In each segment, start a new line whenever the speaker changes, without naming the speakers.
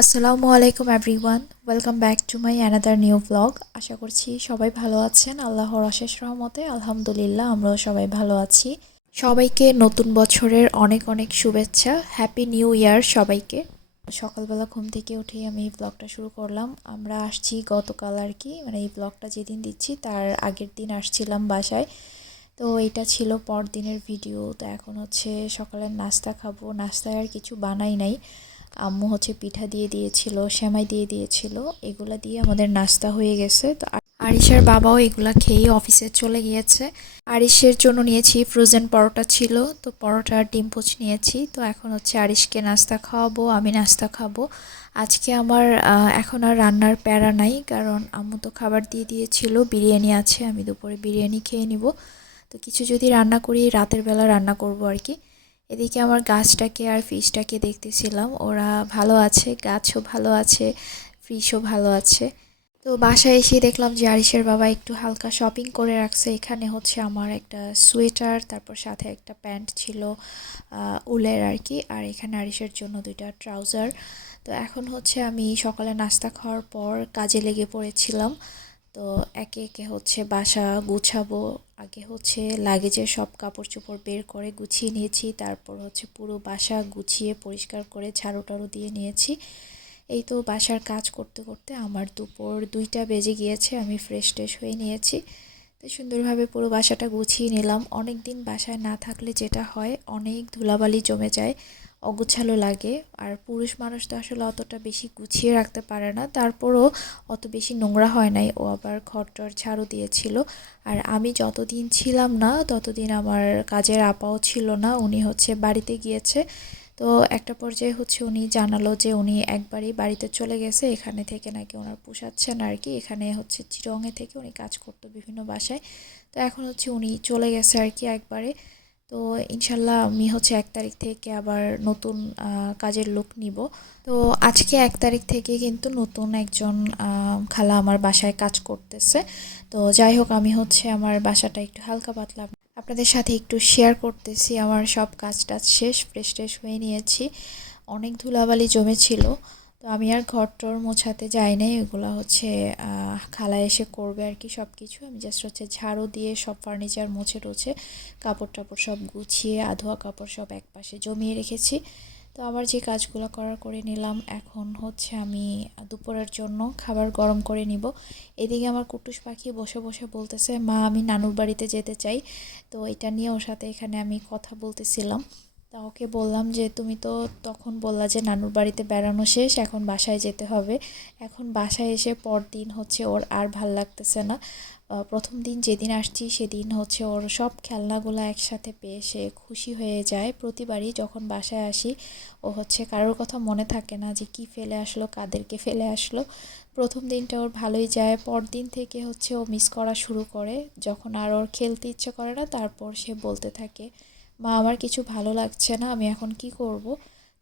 আসসালামু আলাইকুম everyone welcome back to my another new blog আশা করছি সবাই ভালো আছেন। আল্লাহর অশেষ রহমতে, আলহামদুলিল্লাহ, আমরাও সবাই ভালো আছি। সবাইকে নতুন বছরের অনেক অনেক শুভেচ্ছা। হ্যাপি নিউ ইয়ার সবাইকে। সকালবেলা ঘুম থেকে উঠেই আমি এই ব্লগটা শুরু করলাম। আমরা আসছি গতকাল আর কি মানে এই ব্লগটা যেদিন দিচ্ছি, তার আগের দিন আসছিলাম বাসায়। তো এটা ছিল পরদিনের ভিডিও তো এখন হচ্ছে সকালের নাস্তা খাব। নাস্তায় আর কিছু বানাই নাই। আম্মু হচ্ছে পিঠা দিয়ে দিয়েছিল, সেমাই দিয়ে দিয়েছিল, এগুলা দিয়ে আমাদের নাস্তা হয়ে গেছে। তো আর- আরিশের বাবাও এগুলা খেয়ে অফিসে চলে গিয়েছে। আরিশের জন্য নিয়েছি ফ্রোজেন পরোটা ছিল, তো পরোটা আর ডিম পোচ নিয়েছি। তো এখন হচ্ছে আরিশকে নাস্তা খাওয়াবো, আমি নাস্তা খাব। আজকে আমার এখন আর রান্নার প্যারা নাই, কারণ আম্মু তো খাবার দিয়ে দিয়েছিল, বিরিয়ানি আছে, আমি দুপুরে বিরিয়ানি খেয়ে নিব। তো কিছু যদি রান্না করি, রাতের বেলা রান্না করব আর কি। এদিকে আমার গাছটাকে আর ফিশটাকে দেখতেছিলাম। ওরা ভালো আছে, গাছও ভালো আছে, ফিশও ভালো আছে। তো বাসায় এসে দেখলাম যে আরিশের বাবা একটু হালকা শপিং করে রাখছে। এখানে হচ্ছে আমার একটা সোয়েটার তারপর সাথে একটা প্যান্ট ছিল উলের আর কি আর এখানে আরিশের জন্য দুইটা ট্রাউজার তো এখন হচ্ছে আমি সকালে নাস্তা খাওয়ার পর কাজে লেগে পড়েছিলাম। তো একে একে হচ্ছে বাসা গুছাবো। আগে হচ্ছে লাগেজের সব কাপড় চোপড় বের করে গুছিয়ে নিয়েছি। তারপর হচ্ছে পুরো বাসা গুছিয়ে পরিষ্কার করে ঝাড়ু টাড়ু দিয়ে নিয়েছি। এই তো বাসার কাজ করতে করতে আমার দুপুর দুইটা বেজে গিয়েছে, আমি ফ্রেশ ট্রেশ হয়ে নিয়েছি। তো সুন্দরভাবে পুরো বাসাটা গুছিয়ে নিলাম। অনেক দিন বাসায় না থাকলে যেটা হয়, অনেক ধুলাবালি জমে যায়। অগুছালো লাগে। আর পুরুষ মানুষ তো আসলে অতটা বেশি গুছিয়ে রাখতে পারে না। তারপরও অত বেশি নোংরা হয় নাই। ও আবার ঘরটর ঝাড়ু দিয়েছিল। আর আমি যতদিন ছিলাম না, ততদিন আমার কাজের আপাও ছিল না। উনি হচ্ছে বাড়িতে গিয়েছে। তো একটা পর্যায়ে হচ্ছে উনি জানালো যে উনি একবারই বাড়িতে চলে গেছে। এখানে থেকে নাকি ওনার পোষাচ্ছেন আর কি। এখানে হচ্ছে চিরঙে থেকে উনি কাজ করতো বিভিন্ন বাসায়। তো এখন হচ্ছে উনি চলে গেছে আর কি একবারে। তো ইনশাল্লাহ আমি হচ্ছে এক তারিখ থেকে আবার নতুন কাজের লোক নিব। তো আজকে এক তারিখ থেকে কিন্তু নতুন একজন খালা আমার বাসায় কাজ করতেছে। তো যাই হোক, আমি হচ্ছে আমার বাসাটা একটু হালকা পাতলা। আপনাদের সাথে একটু শেয়ার করতেছি। আমার সব কাজ টাজ শেষ ফ্রেশ ট্রেশ হয়ে নিয়েছি। অনেক ধুলাবালি জমেছিল। তো আমি আর ঘর টর মোছাতে যাই নাই ওগুলো হচ্ছে খালা এসে করবে আর কি সব কিছু আমি জাস্ট হচ্ছে ঝাড়ু দিয়ে সব ফার্নিচার মুছে টুছে কাপড় টাপড় সব গুছিয়ে, আধোয়া কাপড় সব একপাশে জমিয়ে রেখেছি। তো আমার যে কাজগুলো করার করে নিলাম, এখন হচ্ছে আমি দুপুরের জন্য খাবার গরম করে নিব। এদিকে আমার কুটুস পাখি বসে বসে বলতেছে, মা, আমি নানুর বাড়িতে যেতে চাই। তো এটা নিয়ে ওর সাথে এখানে আমি কথা বলতেছিলাম। তা ওকে বললাম যে, তুমি তো তখন বললা যে, নানুর বাড়িতে বেড়ানো শেষ, এখন বাসায় যেতে হবে। এখন বাসায় এসে পরদিন হচ্ছে ওর আর ভালো লাগতেছে না। প্রথম দিন যেদিন আসছি, সেদিন হচ্ছে ওর সব খেলনাগুলো একসাথে পেয়ে সে খুশি হয়ে যায়। প্রতিবারই যখন বাসায় আসি, ও হচ্ছে কারোর কথা মনে থাকে না যে, কি ফেলে আসলো, কাদেরকে ফেলে আসলো। প্রথম দিনটা ওর ভালোই যায়। পরদিন থেকে হচ্ছে ও মিস করা শুরু করে। যখন আর ওর খেলতে ইচ্ছে করে না, তারপর সে বলতে থাকে মা, আমার কিছু ভালো লাগছে না, আমি এখন কি করব?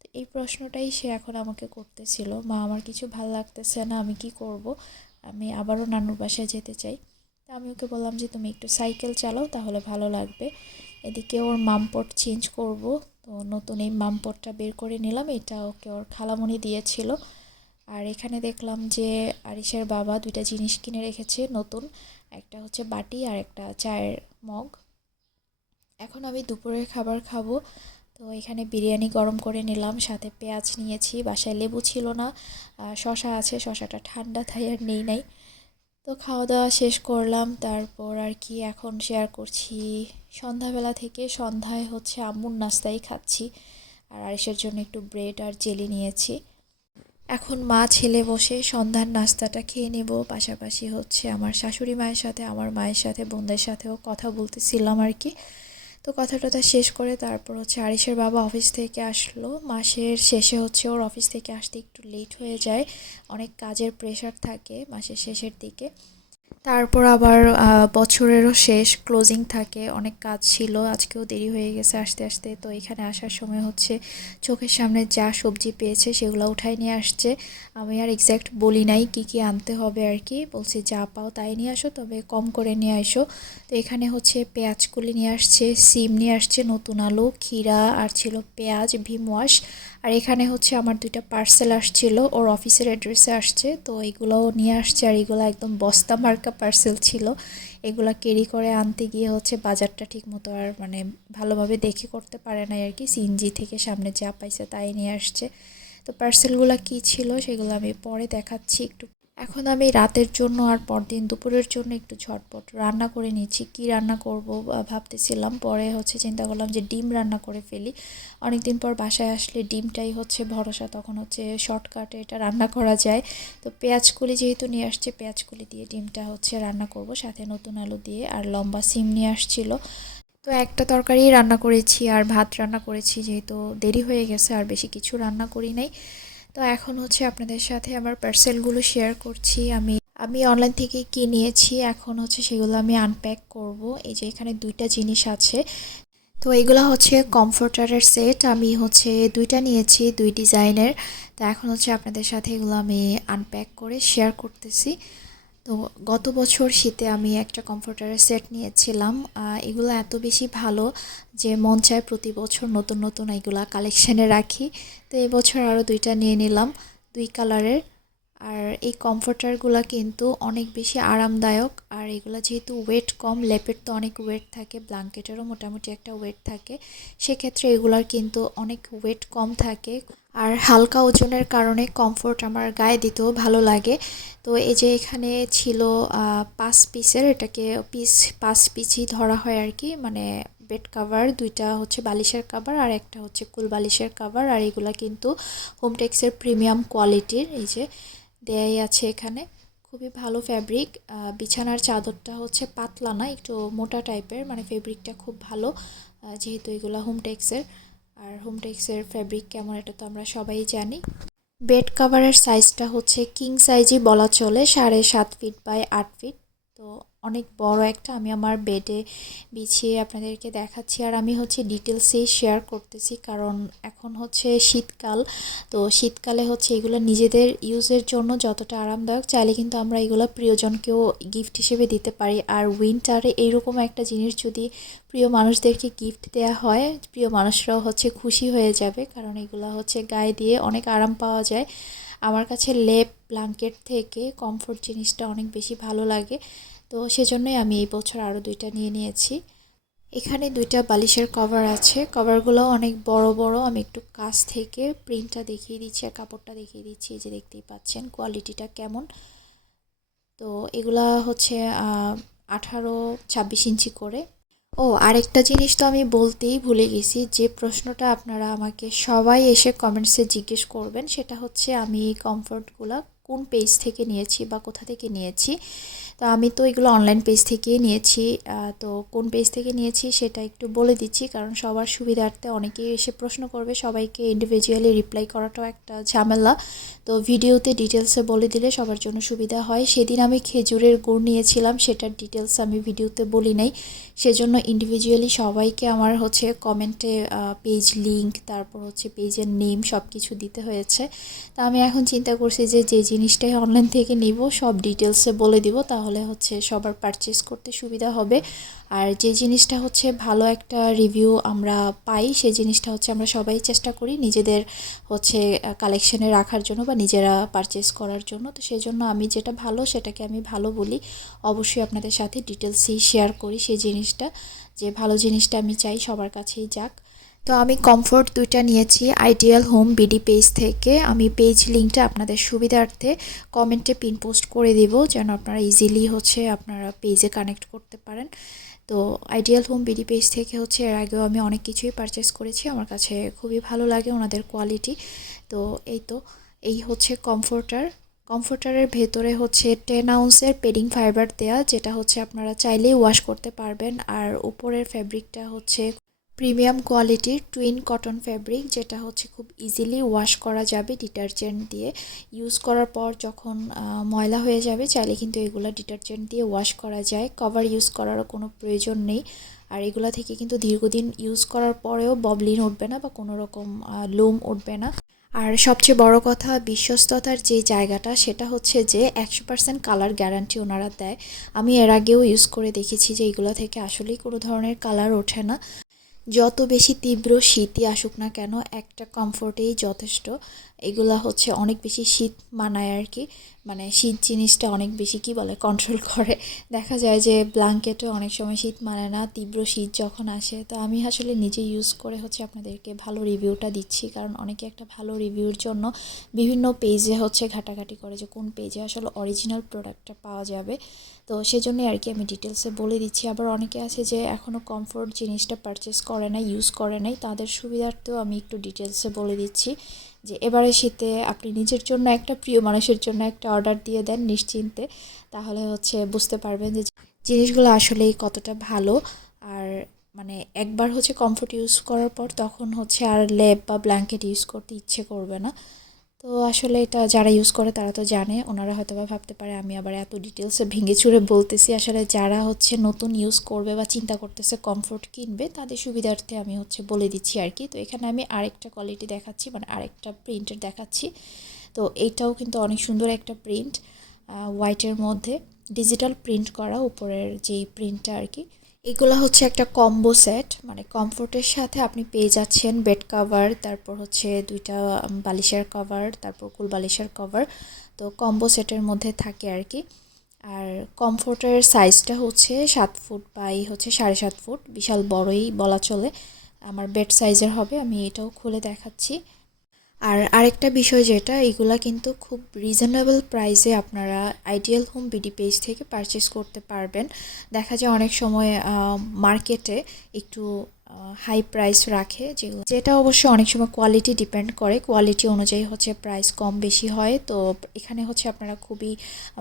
তো এই প্রশ্নটাই সে এখন আমাকে করতেছিল। মা, আমার কিছু ভালো লাগতেছে না, আমি কি করব? আমি আবারও নানুর বাসায় যেতে চাই। তা আমি ওকে বললাম যে, তুমি একটু সাইকেল চালাও, তাহলে ভালো লাগবে। এদিকে ওর মামপট চেঞ্জ করব। তো নতুন এই মামপটটা বের করে নিলাম, এটা ওকে ওর খালামণি দিয়েছিল। আর এখানে দেখলাম যে, আরিশের বাবা দুইটা জিনিস কিনে রেখেছে নতুন। একটা হচ্ছে বাটি, আর একটা চায়ের মগ। এখন আমি দুপুরের খাবার খাব। তো এখানে বিরিয়ানি গরম করে নিলাম, সাথে পেঁয়াজ নিয়েছি, বাসায় লেবু ছিল না শশা আছে, শশাটা ঠান্ডা, তাই আর নেই নাই। তো খাওয়া দাওয়া শেষ করলাম, তারপর আর কি এখন শেয়ার করছি। সন্ধ্যাবেলা থেকে সন্ধ্যায় হচ্ছে আম্মুর নাস্তাই খাচ্ছি, আর আরিসের জন্য একটু ব্রেড আর জেলি নিয়েছি। এখন মা, ছেলে বসে সন্ধ্যার নাস্তাটা খেয়ে নেব, পাশাপাশি হচ্ছে আমার শাশুড়ি মায়ের সাথে, আমার মায়ের সাথে, বোনদের সাথেও কথা বলতেছিলাম আর কি। তো কথা টথা শেষ করে তারপর হচ্ছে আরিসের বাবা অফিস থেকে আসলো। মাসের শেষে হচ্ছে ওর অফিস থেকে আসতে একটু লেট হয়ে যায়। অনেক কাজের প্রেশার থাকে মাসের শেষের দিকে। তারপর আবার বছরেরও শেষ ক্লোজিং থাকে। অনেক কাজ ছিল, আজকেও দেরি হয়ে গেছে আসতে আসতে। তো এখানে আসার সময় হচ্ছে চোখের সামনে যা সবজি পেয়েছে সেগুলো উঠাই নিয়ে আসছে। আমি আর এক্স্যাক্ট বলি নাই কি কি আনতে হবে আর কি। বলছি যা পাও তাই নিয়ে আসো, তবে কম করে নিয়ে আসো তো এখানে হচ্ছে পেঁয়াজ কুলি নিয়ে আসছে, সিম নিয়ে আসছে, নতুন আলু, ক্ষীরা, আর ছিল পেঁয়াজ, ভীম ওয়াশ। আর এখানে হচ্ছে আমার দুইটা পার্সেল আসছিল, ওর অফিসের অ্যাড্রেসে আসছে। তো এগুলোও নিয়ে আসছে আর এগুলো একদম বস্তা মার্কা পার্সেল ছিল, এগুলা ক্যারি করে আনতে গিয়ে হচ্ছে বাজারটা ঠিক মতো আর মানে ভালোভাবে দেখে করতে পারে না আর কি। সিএনজি থেকে সামনে যা পাইছে তাই নিয়ে আসছে। তো পার্সেলগুলো কি ছিল সেগুলো আমি পরে দেখাচ্ছি, একটু এখন আমি রাতের জন্য আর পরদিন দুপুরের জন্য একটু ঝটপট রান্না করে নিচ্ছি। কি রান্না করব ভাবতেছিলাম, পরে হচ্ছে চিন্তা করলাম যে ডিম রান্না করে ফেলি। অনেকদিন পর বাসায় আসলে ডিমটাই হচ্ছে ভরসা, তখন হচ্ছে শর্টকাটে এটা রান্না করা যায়। তো পেঁয়াজকুলি যেহেতু নিয়ে আসছে, পেঁয়াজকুলি দিয়ে ডিমটা হচ্ছে রান্না করব। সাথে নতুন আলু দিয়ে আর লম্বা সিম নিয়ে আসছিল। তো একটা তরকারি রান্না করেছি আর ভাত রান্না করেছি, যেহেতু দেরি হয়ে গেছে আর বেশি কিছু রান্না করি নাই। তো এখন হচ্ছে আপনাদের সাথে আমার পার্সেলগুলো শেয়ার করছি। আমি আমি অনলাইন থেকে কি নিয়েছি, এখন হচ্ছে সেগুলো আমি আনপ্যাক করব। এই যে এখানে দুইটা জিনিস আছে। তো এগুলো হচ্ছে কমফোর্টারের সেট আমি হচ্ছে দুইটা নিয়েছি, দুই ডিজাইনের তো এখন হচ্ছে আপনাদের সাথে এগুলো আমি আনপ্যাক করে শেয়ার করতেছি। তো গত বছর শীতে আমি একটা কমফোর্টারের সেট নিয়েছিলাম। এগুলো এত বেশি ভালো যে মন চায় প্রতি বছর নতুন নতুন এগুলা কালেকশানে রাখি। তো এবছর আরও দুইটা নিয়ে নিলাম, দুই কালারের আর এই কমফোর্টারগুলো কিন্তু অনেক বেশি আরামদায়ক। আর এগুলো যেহেতু ওয়েট কম, লেপের তো অনেক ওয়েট থাকে ব্ল্যাঙ্কেটেরও মোটামুটি একটা ওয়েট থাকে। সেক্ষেত্রে এগুলার কিন্তু অনেক ওয়েট কম থাকে। আর হালকা ওজনের কারণে কমফোর্ট আমার গায়ে দিতেও ভালো লাগে। তো এই যে এখানে ছিল পাঁচ পিসের এটাকে পিস পাঁচ পিসই ধরা হয় আর কি মানে বেড কাভার দুইটা হচ্ছে বালিশের কাভার আর একটা হচ্ছে কুল বালিশের কাভার আর এগুলা কিন্তু হোমটেক্সের প্রিমিয়াম কোয়ালিটির এই যে দেয়াই আছে এখানে। খুবই ভালো ফ্যাব্রিক বিছানার চাদরটা হচ্ছে পাতলা না, একটু মোটা টাইপের মানে ফেব্রিকটা খুব ভালো যেহেতু এগুলো হোমটেক্সের আর হোমটেক্সের ফ্যাব্রিক কেমন এটা তো আমরা সবাই জানি। বেড কাভারের সাইজটা হচ্ছে কিং সাইজই বলা চলে, সাড়ে সাত ফিট বাই আট ফিট তো অনেক বড় একটা আমি আমার বেডে বিছিয়ে আপনাদেরকে দেখাচ্ছি। আর আমি হচ্ছে ডিটেলসেই শেয়ার করতেছি কারণ এখন হচ্ছে শীতকাল। তো শীতকালে হচ্ছে এগুলো নিজেদের ইউজের জন্য যতটা আরামদায়ক, চাইলে কিন্তু আমরা এগুলো প্রিয়জনকেও গিফট হিসেবে দিতে পারি। আর উইন্টারে এইরকম একটা জিনিস যদি প্রিয় মানুষদেরকে গিফট দেওয়া হয়, প্রিয় মানুষরাও হচ্ছে খুশি হয়ে যাবে। কারণ এগুলো হচ্ছে গায়ে দিয়ে অনেক আরাম পাওয়া যায়। আমার কাছে লেপ, ব্ল্যাঙ্কেট থেকে কমফোর্ট জিনিসটা অনেক বেশি ভালো লাগে। তো সেজন্যই আমি এই বছর আরও দুইটা নিয়ে নিয়েছি। এখানে দুইটা বালিশের কভার আছে। কভারগুলো অনেক বড় বড়। আমি একটু কাছ থেকে প্রিন্টটা দেখিয়ে দিচ্ছি আর কাপড়টা দেখিয়ে দিচ্ছি। যে দেখতেই পাচ্ছেন কোয়ালিটিটা কেমন। তো এগুলা হচ্ছে আঠারো, ছাব্বিশ ইঞ্চি করে। ও, আরেকটা জিনিস তো আমি বলতেই ভুলে গেছি, যে প্রশ্নটা আপনারা আমাকে সবাই এসে কমেন্টসে জিজ্ঞেস করবেন, সেটা হচ্ছে আমি এই কমফোর্টগুলো কোন পেজ থেকে নিয়েছি বা কোথা থেকে নিয়েছি? তো আমি তো এগুলো অনলাইন পেজ থেকেই নিয়েছি। তো কোন পেজ থেকে নিয়েছি সেটা একটু বলে দিচ্ছি। কারণ সবার সুবিধার্থে অনেকেই এসে প্রশ্ন করবে। সবাইকে ইন্ডিভিজুয়ালি রিপ্লাই করাটাও একটা ঝামেলা। তো ভিডিওতে ডিটেলসে বলে দিলে সবার জন্য সুবিধা হয়। সেদিন আমি খেজুরের গুড় নিয়েছিলাম। সেটার ডিটেলস আমি ভিডিওতে বলি নাই। সেজন্য ইন্ডিভিজুয়ালি সবাইকে আমার হচ্ছে কমেন্টে পেজ লিংক তারপর হচ্ছে পেজের নেম সব কিছু দিতে হয়েছে। তা আমি এখন চিন্তা করছি যে যে জিনিসটাই অনলাইন থেকে নিব, সব ডিটেলসে বলে দিব। তাহলে হচ্ছে সবার পারচেস করতে সুবিধা হবে। আর যে জিনিসটা হচ্ছে ভালো একটা রিভিউ আমরা পাই সেই জিনিসটা হচ্ছে আমরা সবাই চেষ্টা করি নিজেদের হচ্ছে কালেকশনে রাখার জন্য বা নিজেরা পারচেস করার জন্য। তো সেই জন্য আমি যেটা ভালো সেটাকে আমি ভালো বলি। অবশ্যই আপনাদের সাথে ডিটেলসই শেয়ার করি সেই জিনিসটা। যে ভালো জিনিসটা আমি চাই সবার কাছেই যাক। তো আমি কমফোর্ট দুইটা নিয়েছি আইডিয়াল হোম বিডি পেজ থেকে। আমি পেজ লিঙ্কটা আপনাদের সুবিধার্থে কমেন্টে পিন পোস্ট করে দেব, যেন আপনারা ইজিলি হচ্ছে আপনারা পেজে কানেক্ট করতে পারেন। তো আইডিয়াল হোম বিডি পেজ থেকে হচ্ছে এর আগেও আমি অনেক কিছুই পারচেস করেছি, আমার কাছে খুবই ভালো লাগে ওনাদের কোয়ালিটি তো এই তো, এই হচ্ছে কমফোর্টার কমফোর্টারের ভেতরে হচ্ছে টেন আউন্সের পেডিং ফাইবার দেয়া, যেটা হচ্ছে আপনারা চাইলেই ওয়াশ করতে পারবেন। আর উপরের ফ্যাব্রিকটা হচ্ছে প্রিমিয়াম কোয়ালিটির টুইন কটন ফ্যাব্রিক যেটা হচ্ছে খুব ইজিলি ওয়াশ করা যাবে ডিটারজেন্ট দিয়ে। ইউজ করার পর যখন ময়লা হয়ে যাবে, চাইলে কিন্তু এগুলো ডিটারজেন্ট দিয়ে ওয়াশ করা যায়। কভার ইউজ করারও কোনো প্রয়োজন নেই। আর এগুলা থেকে কিন্তু দীর্ঘদিন ইউজ করার পরেও ববলিন উঠবে না বা কোনো রকম লুম উঠবে না। আর সবচেয়ে বড় কথা, বিশ্বস্ততার যে জায়গাটা, সেটা হচ্ছে যে একশো পার্সেন্ট কালার গ্যারান্টি ওনারা দেয়। আমি এর আগেও ইউজ করে দেখেছি যে এগুলো থেকে আসলেই কোনো ধরনের কালার ওঠে না। যত বেশি তীব্র শীতই আসুক না কেন, একটা কমফোর্টেই যথেষ্ট। এগুলা হচ্ছে অনেক বেশি শীত মানায় আর কি। মানে শীত জিনিসটা অনেক বেশি কি বলে কন্ট্রোল করে। দেখা যায় যে ব্ল্যাঙ্কেটও অনেক সময় শীত মানে না, তীব্র শীত যখন আসে। তো আমি আসলে নিজে ইউজ করে হচ্ছে আপনাদেরকে ভালো রিভিউটা দিচ্ছি। কারণ অনেকে একটা ভালো রিভিউর জন্য বিভিন্ন পেজে হচ্ছে ঘাটাঘাটি করে যে কোন পেজে আসলে অরিজিনাল প্রোডাক্টটা পাওয়া যাবে। তো সেজন্য আর কি আমি ডিটেলসে বলে দিচ্ছি। আবার অনেকে আছে যে এখনও কমফোর্ট জিনিসটা পারচেস করে না ইউজ করে নাই, তাদের সুবিধার্থেও আমি একটু ডিটেলসে বলে দিচ্ছি যে এবারে শীতে আপনি নিজের জন্য একটা প্রিয় মানুষের জন্য একটা অর্ডার দিয়ে দেন নিশ্চিন্তে, তাহলে হচ্ছে বুঝতে পারবেন যে জিনিসগুলো আসলেই কতটা ভালো। আর মানে একবার হচ্ছে কমফোর্ট ইউজ করার পর তখন হচ্ছে আর লেপ বা ব্ল্যাঙ্কেট ইউজ করতে ইচ্ছে করবে না। তো আসলে এটা যারা ইউজ করে তারা তো জানে, ওনারা হয়তো বা ভাবতে পারে আমি আবার এত ডিটেলসে ভেঙে চুরে বলতেছি। আসলে যারা হচ্ছে নতুন ইউজ করবে বা চিন্তা করতেছে কমফোর্ট কিনবে, তাদের সুবিধার্থে আমি হচ্ছে বলে দিচ্ছি আর কি। তো এখানে আমি আরেকটা কোয়ালিটি দেখাচ্ছি মানে আরেকটা প্রিন্টের দেখাচ্ছি। তো এইটাও কিন্তু অনেক সুন্দর একটা প্রিন্ট হোয়াইটের মধ্যে। ডিজিটাল প্রিন্ট করা, উপরের যেই প্রিন্টটা আর কি। এগুলো হচ্ছে একটা কম্বো সেট মানে কমফোর্টের সাথে আপনি পেয়ে যাচ্ছেন বেড কাভার তারপর হচ্ছে দুইটা বালিশের কভার তারপর কুল বালিশের কভার তো কম্বো সেটের মধ্যে থাকে আর কি। আর কমফোর্টের সাইজটা হচ্ছে সাত ফুট বাই হচ্ছে সাড়ে সাত ফুট বিশাল বড়ই বলা চলে। আমার বেড সাইজের হবে, আমি এটাও খুলে দেখাচ্ছি। আর আরেকটা বিষয় যেটা, এগুলা কিন্তু খুব রিজনেবল প্রাইসে আপনারা আইডিয়াল হোম বিডি পেজ থেকে পারচেস করতে পারবেন। দেখা যায় অনেক সময় মার্কেটে একটু হাই প্রাইস রাখে, যেগুলো, যেটা অবশ্য অনেক সময় কোয়ালিটি ডিপেন্ড করে। কোয়ালিটি অনুযায়ী হচ্ছে প্রাইস কম বেশি হয়, তো এখানে হচ্ছে আপনারা খুবই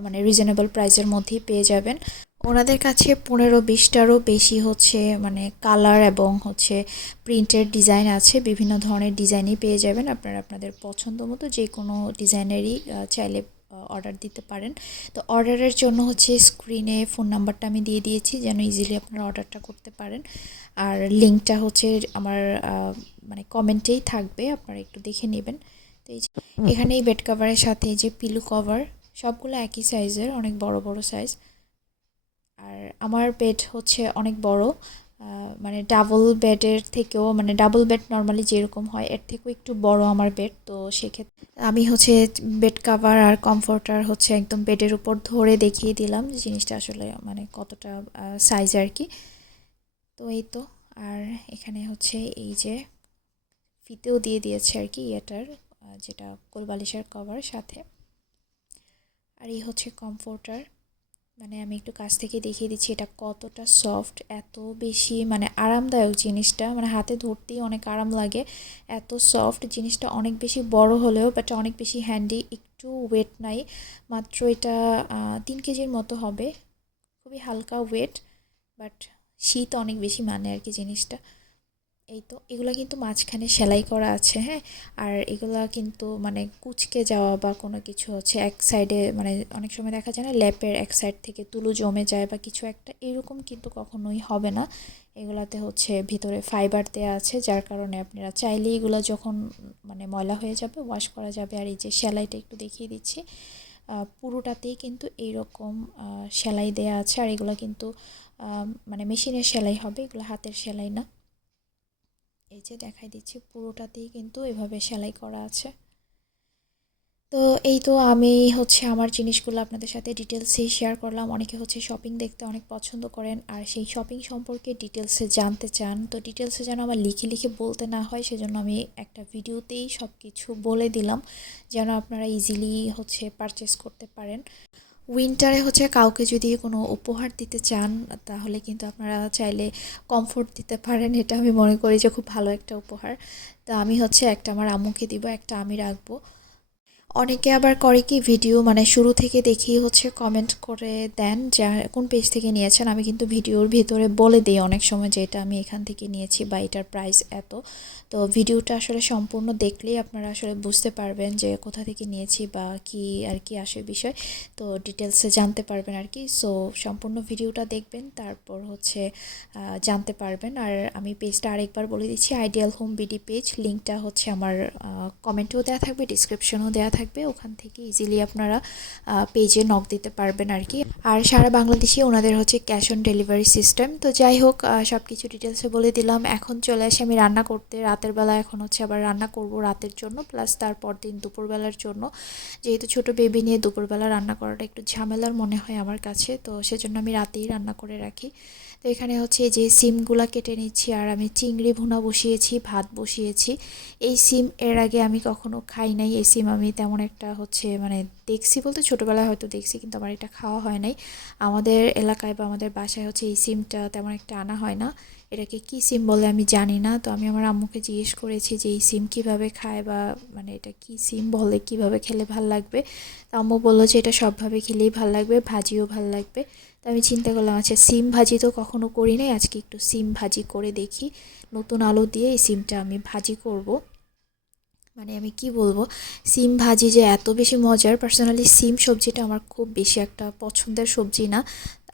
মানে রিজনেবল প্রাইসের মধ্যেই পেয়ে যাবেন। ওনাদের কাছে পনেরো বিশটারও বেশি হচ্ছে মানে কালার এবং হচ্ছে প্রিন্টের ডিজাইন আছে। বিভিন্ন ধরনের ডিজাইনই পেয়ে যাবেন। আপনারা আপনাদের পছন্দ মতো যে কোনো ডিজাইনেরই চাইলে অর্ডার দিতে পারেন। তো অর্ডারের জন্য হচ্ছে স্ক্রিনে ফোন নাম্বারটা আমি দিয়ে দিয়েছি যেন ইজিলি আপনারা অর্ডারটা করতে পারেন। আর লিঙ্কটা হচ্ছে আমার মানে কমেন্টেই থাকবে আপনারা একটু দেখে নেবেন। তো এই যে এখানে এই বেড কাভারের সাথে যে পিলু কভার সবগুলো একই সাইজের অনেক বড় বড় সাইজ আর আমার বেড হচ্ছে অনেক বড় মানে ডাবল বেডের থেকেও মানে ডাবল বেড নর্মালি যেরকম হয়, এর থেকেও একটু বড় আমার বেড তো সেক্ষেত্রে আমি হচ্ছে বেড কাভার আর কমফোর্টার হচ্ছে একদম বেডের উপর ধরে দেখিয়ে দিলাম, জিনিসটা আসলে মানে কতটা সাইজ আর কি। তো এই তো, আর এখানে হচ্ছে এই যে ফিতেও দিয়ে দিয়েছে আর কি ইয়েটার যেটা কোলবালিশের কভার সাথে। আর এই হচ্ছে কমফোর্টার মানে আমি একটু কাছ থেকে দেখিয়ে দিচ্ছি এটা কতটা সফট এত বেশি মানে আরামদায়ক জিনিসটা। মানে হাতে ধরতেই অনেক আরাম লাগে। এত সফট জিনিসটা অনেক বেশি বড় হলেও বাট অনেক বেশি হ্যান্ডি একটু ওয়েট নাই। মাত্র এটা তিন কেজির মতো হবে। খুবই হালকা ওয়েট বাট শীত অনেক বেশি মানে আর কি জিনিসটা। এই তো, এগুলো কিন্তু মাঝখানে সেলাই করা আছে হ্যাঁ? আর এগুলা কিন্তু মানে কুচকে যাওয়া বা কোনো কিছু হচ্ছে এক সাইডে মানে অনেক সময় দেখা যায় না, ল্যাপের এক সাইড থেকে তুলো জমে যায় বা কিছু একটা, এরকম কিন্তু কখনোই হবে না। এগুলাতে হচ্ছে ভিতরে ফাইবার দেওয়া আছে, যার কারণে আপনারা চাইলে এগুলো যখন মানে ময়লা হয়ে যাবে ওয়াশ করা যাবে। আর এই যে সেলাইটা একটু দেখিয়ে দিচ্ছি পুরোটাতেই কিন্তু এইরকম সেলাই দেয়া আছে। আর এগুলো কিন্তু মানে মেশিনের সেলাই হবে, এগুলো হাতের সেলাই না। এই যে দেখাই দিচ্ছি, পুরোটাতেই কিন্তু এভাবে সেলাই করা আছে। তো এই তো আমি হচ্ছে আমার জিনিসগুলো আপনাদের সাথে ডিটেলসে শেয়ার করলাম। অনেকে হচ্ছে শপিং দেখতে অনেক পছন্দ করেন আর সেই শপিং সম্পর্কে ডিটেলসে জানতে চান। তো ডিটেলসে যেন আমার লিখে লিখে বলতে না হয়, সেজন্য আমি একটা ভিডিওতেই সব কিছু বলে দিলাম, যেন আপনারা ইজিলি হচ্ছে পারচেস করতে পারেন। উইন্টারে হচ্ছে কাউকে যদি কোনো উপহার দিতে চান, তাহলে কিন্তু আপনারা চাইলে কমফোর্ট দিতে পারেন। এটা আমি মনে করি যে খুব ভালো একটা উপহার। তা আমি হচ্ছে একটা আমার আম্মুকে দিব, একটা আমি রাখব। অনেকে আবার করে কি ভিডিও মানে শুরু থেকে দেখেই হচ্ছে কমেন্ট করে দেন, যা কোন পেজ থেকে নিয়েছেন। আমি কিন্তু ভিডিওর ভিতরে বলে দিই অনেক সময় যে এটা আমি এখান থেকে নিয়েছি বা এটার প্রাইস এত। তো ভিডিওটা আসলে সম্পূর্ণ দেখলেই আপনারা আসলে বুঝতে পারবেন যে কোথা থেকে নিয়েছি বা কি আর কি আসে বিষয়। তো ডিটেলসে জানতে পারবেন আর কি। সো সম্পূর্ণ ভিডিওটা দেখবেন, তারপর হচ্ছে জানতে পারবেন। আর আমি পেজটা আরেকবার বলে দিচ্ছি আইডিয়াল হোম বিডি পেজ লিঙ্কটা হচ্ছে আমার কমেন্টেও দেওয়া থাকবে ডিসক্রিপশনেও দেওয়া থাকবে। ওখান থেকে ইজিলি আপনারা পেজে নক দিতে পারবেন আর কি। আর সারা বাংলাদেশে ওনাদের হচ্ছে ক্যাশ অন ডেলিভারি সিস্টেম তো যাই হোক সব কিছু ডিটেলসে বলে দিলাম। এখন চলে আসি আমি রান্না করতে। রাতের বেলা এখন হচ্ছে আবার রান্না করব রাতের জন্য প্লাস তারপর দিন দুপুরবেলার জন্য। যেহেতু ছোট বেবি নিয়ে দুপুরবেলা রান্না করাটা একটু ঝামেলার মনে হয় আমার কাছে, তো সেজন্য আমি রাতেই রান্না করে রাখি। তো এখানে হচ্ছে যে সিমগুলা কেটে নিচ্ছি, আর আমি চিংড়ি ভুনা বসিয়েছি, ভাত বসিয়েছি। এই সিম এর আগে আমি কখনো খাই নাই, এই সিম আমি তেমন একটা হচ্ছে মানে দেখছি বলতে ছোটোবেলায় হয়তো দেখছি, কিন্তু আমার এটা খাওয়া হয় নাই। আমাদের এলাকায় বা আমাদের বাসায় হচ্ছে এই সিমটা তেমন একটা আনা হয় না। এটাকে কী সিম বলে আমি জানি না, তো আমি আমার আম্মুকে জিজ্ঞেস করেছি যে এই সিম কীভাবে খায় বা মানে এটা কী সিম বলে, কীভাবে খেলে ভালো লাগবে? তো আম্মু বলল যে এটা সবভাবে খেলেই ভালো লাগবে, ভাজিও ভালো লাগবে। তো আমি চিন্তা করলাম আচ্ছা সিম ভাজি তো কখনো করি নাই, আজকে একটু সিম ভাজি করে দেখি। নতুন আলু দিয়ে এই সিমটা আমি ভাজি করব। মানে আমি কি বলব? সিম ভাজি যে এত বেশি মজার পার্সোনালি সিম সবজিটা আমার খুব বেশি একটা পছন্দের সবজি না।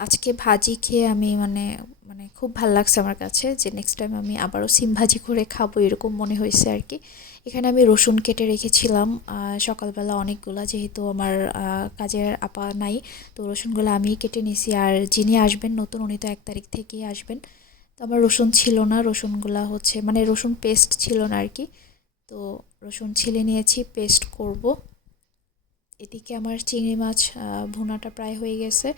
আজকে ভাজি খেয়ে আমি মানে মানে খুব ভালো লাগছে আমার কাছে যে নেক্সট টাইম আমি আবারও সিম ভাজি করে খাব, এরকম মনে হয়েছে আর কি। এখানে আমি রসুন কেটে রেখেছিলাম সকালবেলা অনেকগুলা যেহেতু আমার কাজের আপা নাই, তো রসুনগুলো আমিই কেটে নিছি। আর যিনি আসবেন নতুন, উনি তো এক তারিখ থেকেই আসবেন। তো আমার রসুন ছিল না, রসুনগুলা হচ্ছে মানে রসুন পেস্ট ছিল না আর কি। তো রসুন ছিলে নিয়েছি পেস্ট করব। এদিকে আমার চিংড়ি মাছ ভুনাটা প্রায় হয়ে গেছে।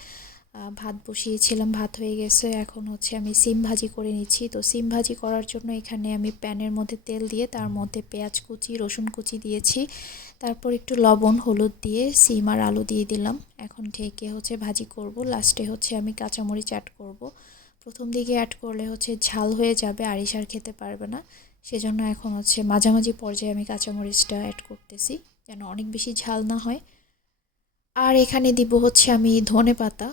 ভাত বসিয়েছিলাম, ভাত হয়ে গেছে। এখন হচ্ছে আমি সিম ভাজি করে নিচ্ছি। তো সিম ভাজি করার জন্য এখানে আমি প্যানের মধ্যে তেল দিয়ে তার মধ্যে পেঁয়াজ কুচি, রসুন কুচি দিয়েছি। তারপর একটু লবণ, হলুদ দিয়ে সিম আর আলু দিয়ে দিলাম। এখন ঢেকে হচ্ছে ভাজি করব। লাস্টে হচ্ছে আমি কাঁচামরিচ অ্যাড করব। প্রথম দিকে অ্যাড করলে হচ্ছে ঝাল হয়ে যাবে আরিশার খেতে পারবে না। সেজন্য এখন হচ্ছে মাঝামাঝি পর্যায়ে আমি কাঁচামরিচটা অ্যাড করতেছি, যেন অনেক বেশি ঝাল না হয়। আর এখানে দিব হচ্ছে আমি ধনে পাতা।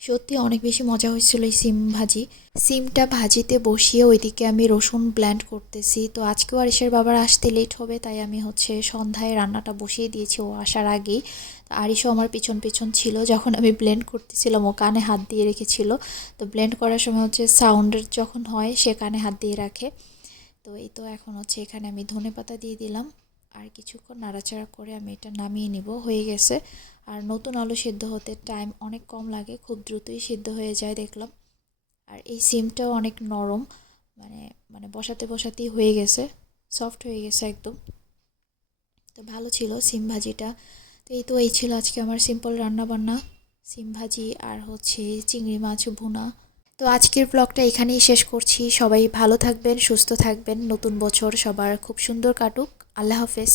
সত্যি অনেক বেশি মজা হয়েছিল এই সিম ভাজি। সিমটা ভাজিতে বসিয়ে ওইদিকে আমি রসুন ব্ল্যান্ড করতেছি। তো আজকেও আরিসের বাবার আসতে লেট হবে, তাই আমি হচ্ছে সন্ধ্যায় রান্নাটা বসিয়ে দিয়েছি, ও আসার আগেই। আরিসও আমার পিছন পিছন ছিল, যখন আমি ব্লেন্ড করতেছিলাম, ও কানে হাত দিয়ে রেখেছিল। তো ব্লেন্ড করার সময় হচ্ছে সাউন্ডের যখন হয়, সে কানে হাত দিয়ে রাখে। তো এই তো এখন হচ্ছে এখানে আমি ধনে পাতা দিয়ে দিলাম। আর কিছুক্ষণ নাড়াচাড়া করে আমি এটা নামিয়ে নিব, হয়ে গেছে। আর নতুন আলু সিদ্ধ হতে টাইম অনেক কম লাগে, খুব দ্রুতই সিদ্ধ হয়ে যায় দেখলাম। আর এই সিমটাও অনেক নরম মানে মানে বসাতে বসাতেই হয়ে গেছে সফট হয়ে গেছে একদম। তো ভালো ছিল সিম ভাজিটা। তো এই তো এই ছিল আজকে আমার সিম্পল রান্না বান্না সিম ভাজি আর হচ্ছে চিংড়ি মাছ ভুনা। তো আজকের ব্লগটা এখানেই শেষ করছি। সবাই ভালো থাকবেন, সুস্থ থাকবেন। নতুন বছর সবার খুব সুন্দর কাটুক। আল্লাহ হাফেজ।